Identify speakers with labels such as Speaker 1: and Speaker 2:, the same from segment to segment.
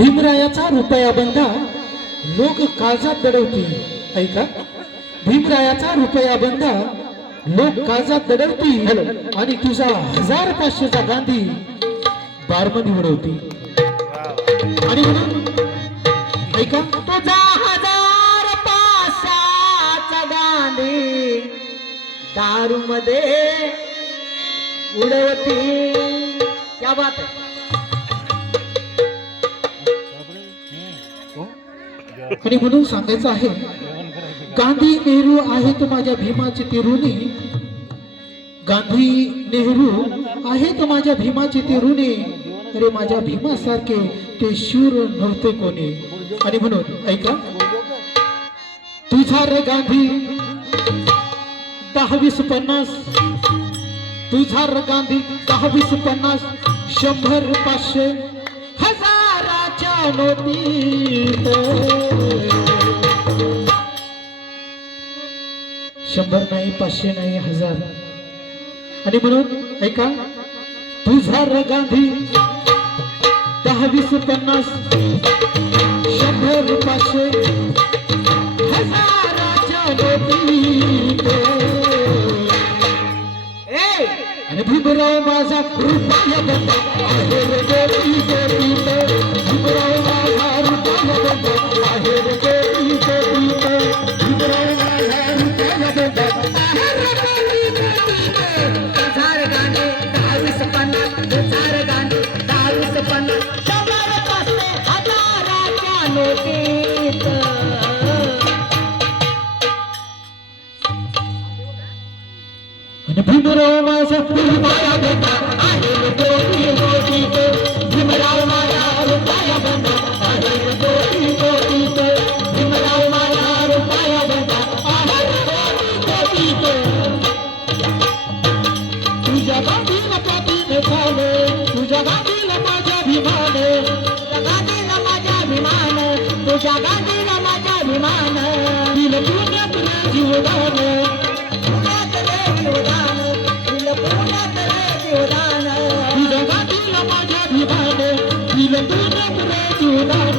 Speaker 1: भीमरायाचा रुपया बंधा लोक काळजात दडवतील. ऐका. भीमरायाचा रुपया बंधा लोक काळजात दडवतील. आणि तुझा हजार पाचशेचा गांधी बारमधी उडवती आणि म्हणून ऐका.
Speaker 2: तुझा हजार पाशाचा गांधी दारू मध्ये उडवती क्या बात है
Speaker 1: आणि म्हणून सांगायचं आहे गांधी नेहरू आहेत माझ्या भीमाचे ते ऋणी गांधी नेहरू आहेत माझ्या भीमाचे ते ऋणी अरे माझ्या भीमासारखे ते शूर नव्हते कोणी. आणि म्हणून ऐका. तुझा रे गांधी दहावीस पन्नास. तुझा र गांधी दहावीस पन्नास. शंभर पाचशे. हजाराच्या नोटीत. पाचशे नाही हजार. आणि म्हणून ऐका तुझा र गांधी दहा वीस पन्नास शंभर पाचशे हजाराच्या आणि भीमराव माझा कृपया बंद. भीमराव माझा आहे भीमराव माझा आहे भीमराव माझा आहे तुझ्या गांधीला पाठीने झाले तुझ्या बाबी
Speaker 2: तुझ्या गांधीला अभिमान
Speaker 1: दिल पुण्यात जीवदान.
Speaker 2: पुण्यात रे जीवदान दिल पुण्यात रे जीवदान.
Speaker 1: तुझ्या गांधीला माझ्या विमान दिल पुण्यात रे जीवदान.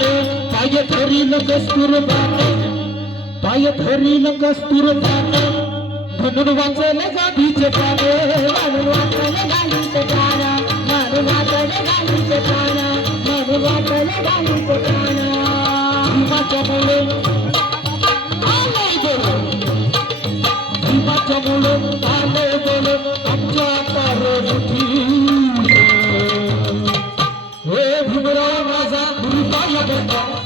Speaker 1: पाय धरील कस्तुरबान पाय धरील कस्तुरबान म्हणून वाचले गांधीचे पाने
Speaker 2: म्हणून वाचले गांधीचे
Speaker 1: চমলেন আলাই বলো দিবা চমলেন আলাই বলো আচ্ছা তার রুটি হে ভুমরা মাজা ভুল পাইয়া বেতা